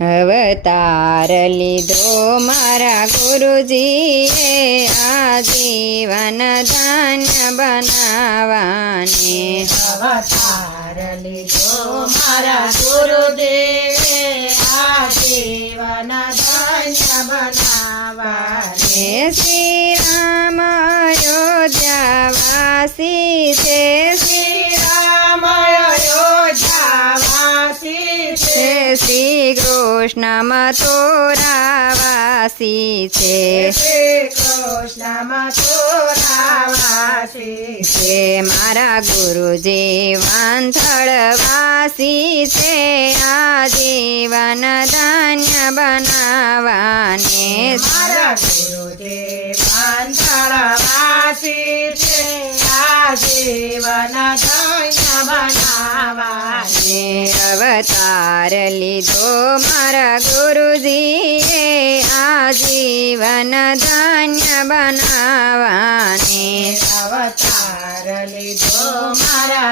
અવતાર લીધો મારા ગુરુજીએ આ જીવન ધાન્ય બનાવવાને અવતાર લીધો મારા ગુરુદેવે આ જીવન ધન્ય બનાવવાને શ્રી રામ અયોધ્યાવાસી છે શ્રી રામ અયોધ્યાવાસી છે શ્રી કૃષ્ણ મથુરાવાસી છે શ્રી કૃષ્ણ મથુરાવાસી છે મારા ગુરુજી વાંથળવાસી છે આ જીવન ધાન્ય બનાવવાને મારા ગુરુદેવ વાંથળવાસી છે આ જીવન ધન્ય બનાવવાને અવતાર લીધો મારા ગુરુજીએ આ જીવન ધાન્ય બનાવવાને અવતાર લીધો મારા